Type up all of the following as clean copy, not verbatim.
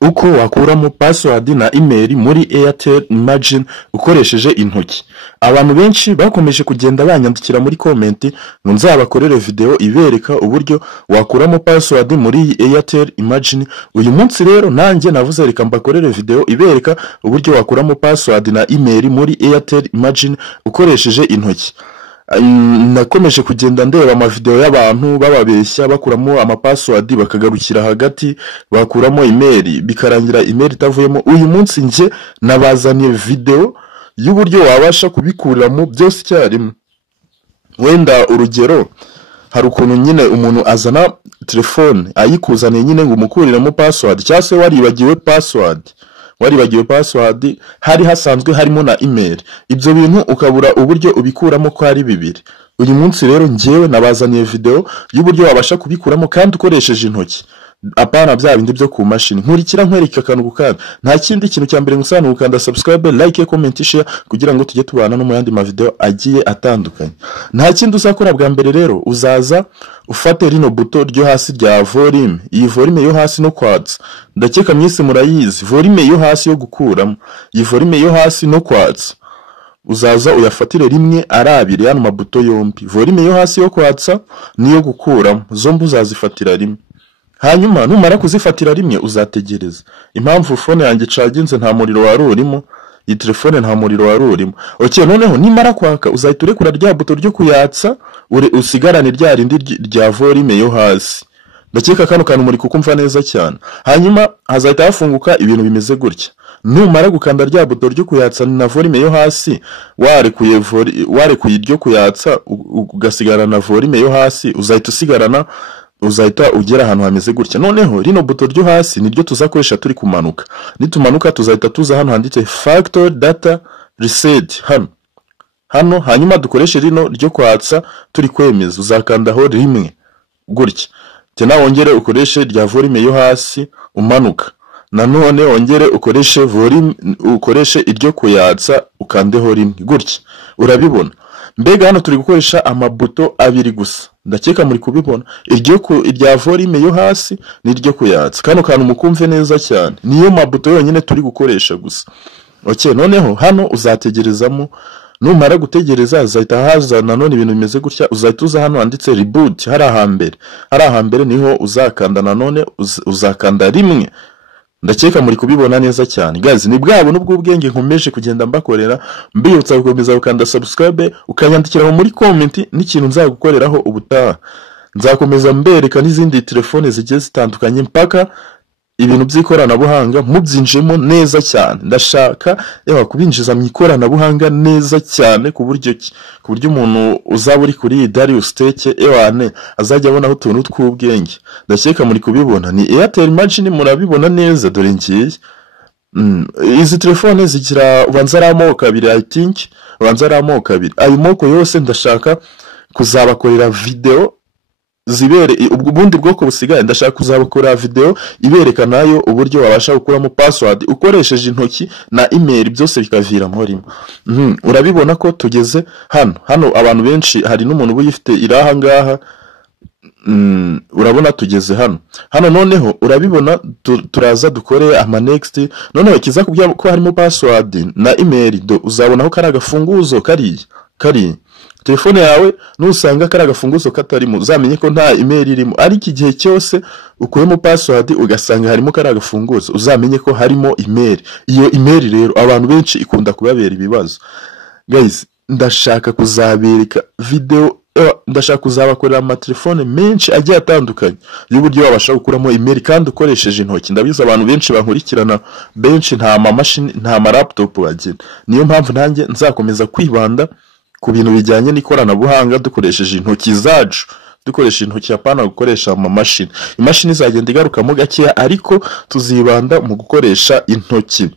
uko wakuramo password na email muri Airtel Imagine ukoresheje intoki. Abantu benshi bakomeje kugenda banyandikira muri comment ngo nzabakorere video ibereka uburyo wakuramo password muri Airtel Imagine. Uyu munsi rero nanjye navuze reka mbakorere video ibereka uburyo wakuramo password na email muri Airtel Imagine ukoresheje intoki. Nakomeje kugenda ndeba ama video y'abantu bababeshya bakuramo ama password bakagarukira hagati bakuramo email bikarangira email itavuyemo. Uyu munsi nje nabazaniye video y'uburyo wabasha kubikuramo byose cyarimo. Wenda urugero hari ukuntu nyine umuntu azana telefone ayikuzaniye nyine ngo umukuriramo password cyase waribagiwe password hari hasanzwe harimo na email. Ibyo bintu ukabura uburyo ubikuramo ko ari bibiri. Uyu munsi rero ngewe nabazaniye video y'uburyo wabasha kubikuramo kandi ukoresheje intoki. Apana bya bindi byo ku mashini. Nkurikira nkwereka akantu gukanda. Nta kindi kintu cya mbere ngusana gukanda subscribe, like, comment, share kugira ngo tujye tubana no mu yandi ma video agiye atandukanye. Nta kindi uzakora bwa mbere rero uzaza ufate rino buto ryo hasi rya volume. Iyi volume yo hasi no quads. Ndakeka mwese murayizi. Volume yo hasi yo gukuramo. Iyi volume yo hasi no quads. Uzaza uyafatire rimwe ari abiri hano mabuto yombi. Volume yo hasi yo kwatsa niyo gukuramo. Zombi uzazifatira rimwe. Hanyuma numara kuzifatira rimwe uzategereza. Impamvu phone yanjye caginze nta muriro wari urimo, iyi telefone nta muriro wari urimo. Okay, noneho nimara kwaka uzahita urekura rya buto ryo kuyatsa usigarane rya rindi rya volume yo hasi. Ndakeka kano kantu muri kukumva neza cyane. Hanyuma hazahita hafunguka ibintu bimeze gutya. Numara gukanda rya buto ryo kuyatsa na volume yo hasi warekuye iryo kuyatsa ugasigara na volume yo hasi uzahita ugera ahantu hameze gutya. Noneho rino buto ryo hasi niryo tuzakoresha turi kumanuka. Nitumanuka tuzahita tuza hano handitse factory data reset hano hanyuma dukoreshe rino ryo kwatsa turi kwemeza. Uzakandaho rimwe gutya. Tena wongere ukoreshe rya volume yo hasi umanuka. Nanone wongere ukoreshe volume ukoreshe iryo kuyatsa ukandeho rimwe gutya. Urabibona? Mbega hano turi gukoresha amabuto abiri gusa. Ndakeka muri kubibona. Irya volume yo hasi niryo kuyatsa. Kano kantu mukumve neza cyane. Niyo mabuto yonyine turi gukoresha gusa. Okay, noneho hano uzategerezamo. Numara gutegereza azahita haza nanone ibintu bimeze gutya. Uzahita uza hano handitse reboot hari ahambere niho uzakanda nanone uzakanda rimwe. Ndakeka muri kubibona neza cyane. Guys, ni bwabo nubwo ubwenge nkomeje kugenda mbakorera. Mbiyutsa gukomeza ukanda subscribe ukanyandikira muri comment n'ikintu nzagukoreraho ubutaha. Nzakomeza mbereka n'izindi telefone zigiye zitandukanye mpaka ibintu by'ikoranabuhanga mubyinjemo neza cyane. Ndashaka kubinjiza mu ikoranabuhanga neza cyane ku buryo umuntu uzaba uri kuri Darius Tech azajya abona utuntu tw'ubwenge. Ndakeka muri kubibona ni Airtel Imagine murabibona neza dore ngiye. Izi telefone zigira ubanzaramo kabiri I think ubanzaramo kabiri. Ayo moko yose ndashaka kuzabakorera video zibere ubundi bwoko busigaye. Ndashaka kuzabakora video ibereka nayo uburyo wabasha gukuramo password ukoresheje intoki na email byose bikavira muri. Urabibona ko tugeze hano abantu benshi hari n'umuntu uyifite iraha ngaha. Urabona tugeze hano noneho urabibona turaza dukore ama next. Noneho kiza kubya ko harimo password na email uzabona ko kari agafunguzo kari telefone yawe nusanga kari agafunguzo katarimo uzamenye ko nta email irimo. Ariko igihe cyose ukuyemo password ugasanga harimo kari agafunguzo uzamenye ko harimo email. Iyo email rero abantu benshi ikunda kubabera ibibazo. Guys, ndashaka kuzabereka video ndashaka kuzabakorera ama telefone menshi agiye atandukanye y'uburyo wabasha gukuramo email kandi ukoresheje intoki. Ndabiza abantu benshi bankurikirana benshi nta mashini nta laptop bagira. Niyo mpamvu nanjye nzakomeza kwibanda ku bintu bijyanye n'ikoranabuhanga dukoresheje intoki zacu. Dukoresha intoki apana gukoresha ama mashini. Imashini zagenda igarukamo gakeya ariko tuzibanda mu gukoresha intoki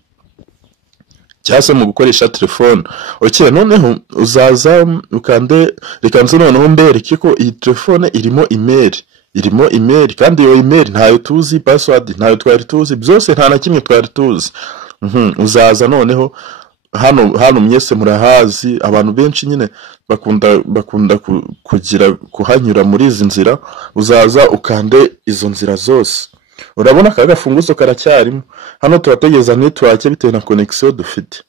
cyase mu gukoresha telefone. Okay, noneho uzaza ukande reka nze noneho mbereke ko iyi telefone irimo email kandi iyo email ntayo tuzi, password ntayo twari tuzi, byose nta na kimwe twari tuzi. Uzaza noneho hano mwese murahazi abantu benshi nyine bakunda kuhanyura muri izi nzira. Uzaza ukande izo nzira zose. urabona aka gafunguzo karacyarimo. Hano turategeza network bitewe na connection dufite.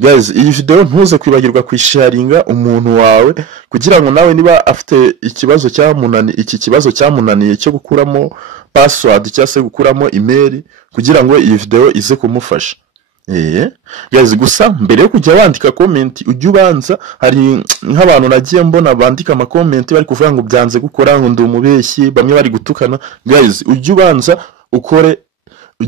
Guys, iyi video ntuze kwibagirwa kwisharinga umuntu wawe kugira ngo nawe niba afite iki kibazo cyamunaniye cyo gukuramo password cyangwa se gukuramo email kugira ngo iyi video ize kumufasha. Guys, gusa mbere yo kujya wandika comment ujye ubanza, hari nk'abantu nagiye mbona bandika ama comment bari kuvuga ngo byanze gukora ngo ndi umubeshyi, bamwe bari gutukana. Guys, ujye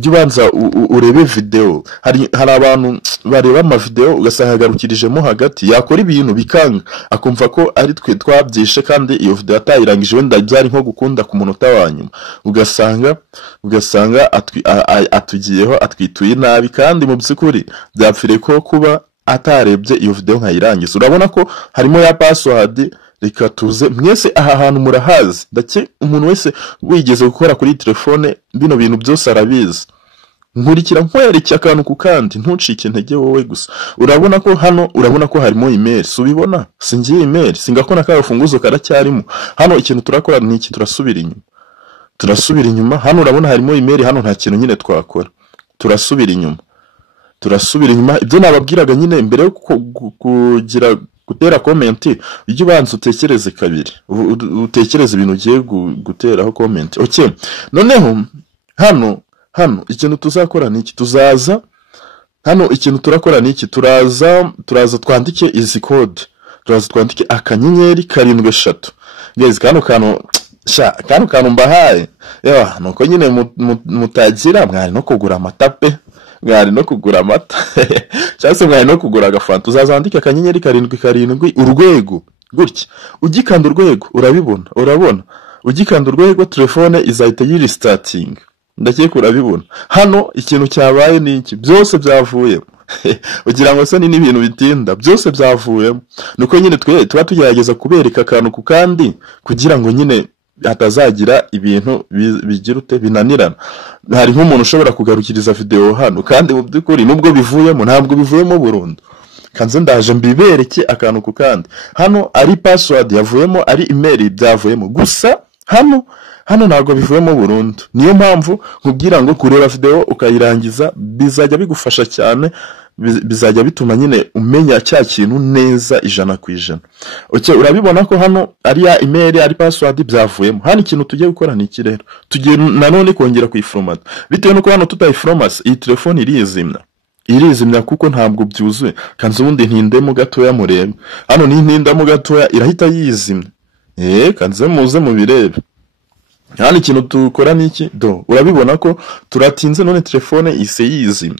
ubanza urebe video. Hari abantu bareba ama video ugasanga garukirijemo hagati, yakora ibintu bikanga akumva ko ari twe twabyishe kandi iyo video atayirangije wenda byari nko gukunda ku munota wanyuma, ugasanga atugiyeho atwituye nabi kandi mu by'ukuri byapfire ko kuba atarebye iyo video nkayirangiza. Urabona ko harimo ya password. Reka tuze mwese aha hantu murahazi, ndake umuntu wese wigeze gukora kuri telefone bino bintu byose arabizi. Nkurikira nkwereke akantu ku kandi ntucike intege wowe gusa. Urabona ko harimo email, subibona singiye email, singakona ka gafunguzo karacyarimo. Hano ikintu turakora ni iki, turasubira inyuma. Hano urabona harimo email, hano nta kintu nyine twakora, turasubira inyuma. Ibyo nababwiraga nyine mbere yo kugira gutera comment, ujye ubanza utekereze kabiri, utekereze ibintu ugiye guteraho comment. Okay, noneho hano ikintu tuzakora niki, turaza twandike izi code, turaza twandike akanyenyeri 73. Guys, kano kantu mbahaye nuko nyine mutagira mwari no kugura amatape, mwari no kugura amata cyase mwari no kugura agafanta. Uzazandika akanyenyeri 77 urwego gutya, ugikanda urwego urabona ugikanda urwego telefone izahita yirestarting. Ndakeka urabibona. Hano ikintu cyabaye ni iki, byose byavuye ugira ngo se ni ibintu bitinda, byose byavuye. Nuko nyine tuba tugerageza kubereka akantu ku kandi kugira ngo nyine hatazagira ibintu bigirute binanirana. Hari nk'umuntu ushobora kugarukiriza video hano kandi mu by'ukuri nubwo bivuyemo ntabwo bivuyemo burundu. Kanze ndaje mbibereke akantu ku kandi. Hano ari password yavuyemo, ari email byavuyemo, gusa hano ntabwo bivuyemo burundu. Niyo mpamvu nkubwira ngo kureba video ukayirangiza bizajya bigufasha cyane, bizajya bituma nyine umenya cya kintu neza 100%. Okay, urabibona ko hano ari ya email ari password byavuyemo. Hano ikintu tugiye gukora ni iki rero, tugiye nanone kongera kuyiformat. Bitewe nuko hano tutayiformat iyi telefone irizimya kuko ntabwo byuzuye. Kanze ubundi ntindemo gatoya murebe. Hano ni ntindamo gatoya irahita yizimya. Kanze muze mu birebe. Hano ikintu tukora ni iki, urabibona ko turatinze none telefone ise yizimya.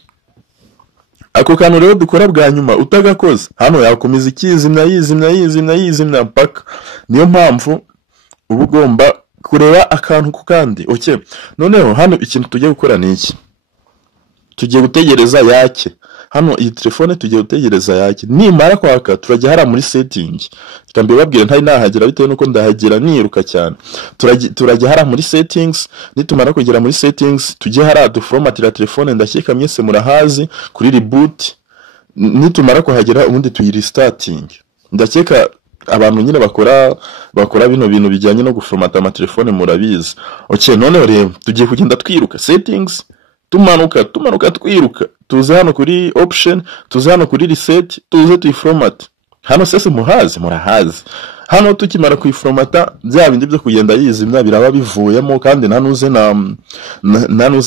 Ako kantu rero dukora bwa nyuma utagakoze, hano yakomeza ikizimya mpaka. Niyo mpamvu uba ugomba kureba akantu ku kandi. Okay, noneho hano ikintu tugiye gukora ni iki, tugiye gutegereza yake. Hano iyi telefone tugiye gutegereza yake, nimara kwaka turajya hara muri setting. Kambe babwira ntari nahagera bitewe nuko ndahagera niruka cyane. Turajya hara muri settings, nitumara kugera muri settings tujye hara duformatira telefone. Ndashyika mwese murahazi kuri reboot. Nitumara kuhagera ubundi tuyirestarting. Ndakeka abantu nyine bakora bino bintu bijyanye no guformata ama telefone murabizi. Okay, none rero tugiye kugenda twiruka settings, tumanuka twiruka, tuze hano kuri option, tuze hano kuri reset, tuze tuyiformat. Hano sese murahazi. Hano tukimara kuyiformata bya bindi byo kugenda yizimya biraba bivuyemo, kandi nanuze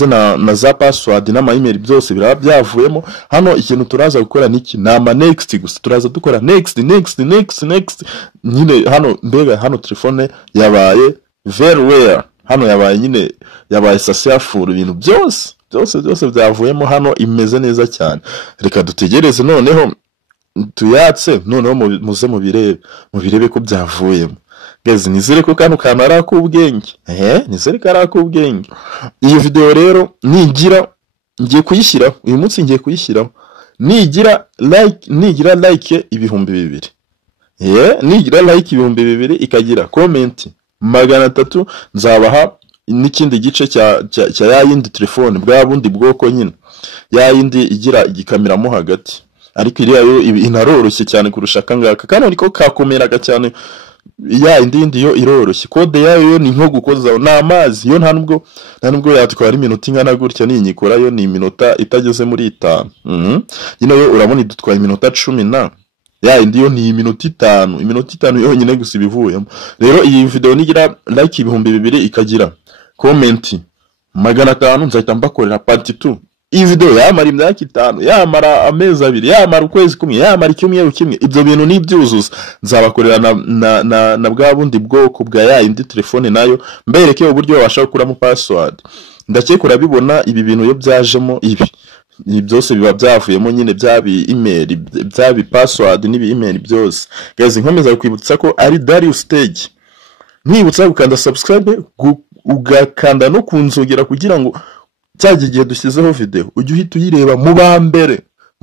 na za password n'ama email byose biraba byavuyemo. Hano ikintu turaza gukora niki, nama next gusa, turaza dukora next. Nyine hano mbega hano telefone yabaye very rare. Hano yabaye successful, ibintu byose byavuyemo hano imeze neza cyane. Reka dutegereze noneho tuyatse, noneho muze mubirebe ko byavuyemo. Guys, nizere ko kantu ari akubwenge. Nizere ko ari akubwenge. Iyi video rero ngiye kuyishyiraho uyu munsi, ngiye kuyishyiraho nigira like 2,000. Nigira like 2,000 ikagira comment 300, nzabaha n'ikindi gice cya yayindi telefone bwa bundi bwoko nyine, yayindi igira igikamiramo hagati. Ariko iriya yo inaroroshye cyane kurusha kangaka, kandi niko kakomeraga cyane ya indi yo iroroshye, kode yayo yo ni nko gukozaho n'amazi yo nta nubwo yatwara iminota ingana gutya, ninyikora yo ni iminota itageze muri 5. Yino yo urabona idutwaye iminota 10 na ya indi yo ni iminota 5 yonyine gusa ibivuyemo. Rero iyi video nigira like 2000 ikagira comment 500 nzahita mbakorera part 2. Iyi video yamara imyaka 5, yamara amezi 2, yamara ukwezi kumwe, yamara icyumweru kimwe, ibyo bintu nibyuzuza nzabakorera na bwa bundi bwoko bwa ya indi telefone nayo mbereke uburyo babasha gukuramo password. Ndakekura bibona ibi bintu yo byajemo ibi byose biba byavuyemo nyine byabi email, byabi password n'ibi email byose. Guys, nkomeza kwibutsa ko ari Darius Stage. Nkwibutsa gukanda subscribe, ugakanda no kunzogera kugira ngo cyagiye dushyizeho video ujye uhita uyireba mu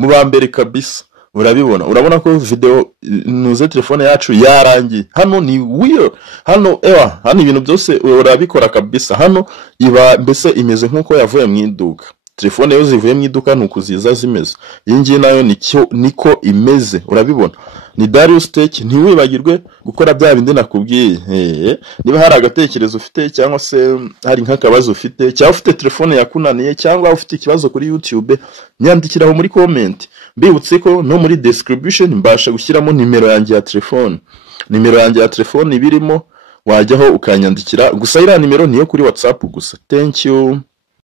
bambere kabisa. Urabona ko video nuze telefone yacu yarangiye. Hano ni weird, hano ibintu byose urabikora kabisa. Hano iba mbese imeze nkuko yavuye mu iduka. Telefone yo zivuye mu iduka nukuziza zimeze. Iyi ngiye nayo niko imeze, urabibona. Ni Darius Tech, ntiwibagirwe gukora bya bindi nakubwiye. Niba hari agatekerezo ufite cyangwa se hari nk'akabazo ufite, cyangwa ufite telefone yakunaniye cyangwa ufite ikibazo kuri YouTube, nyandikiraho muri comment. Mbibutse ko no muri description mbasha gushyiramo nimero yanjye ya telefone. Nimero yanjye ya telefone ibirimo, wajyaho ukanyandikira. Gusa iriya nimero niyo kuri WhatsApp gusa. Thank you.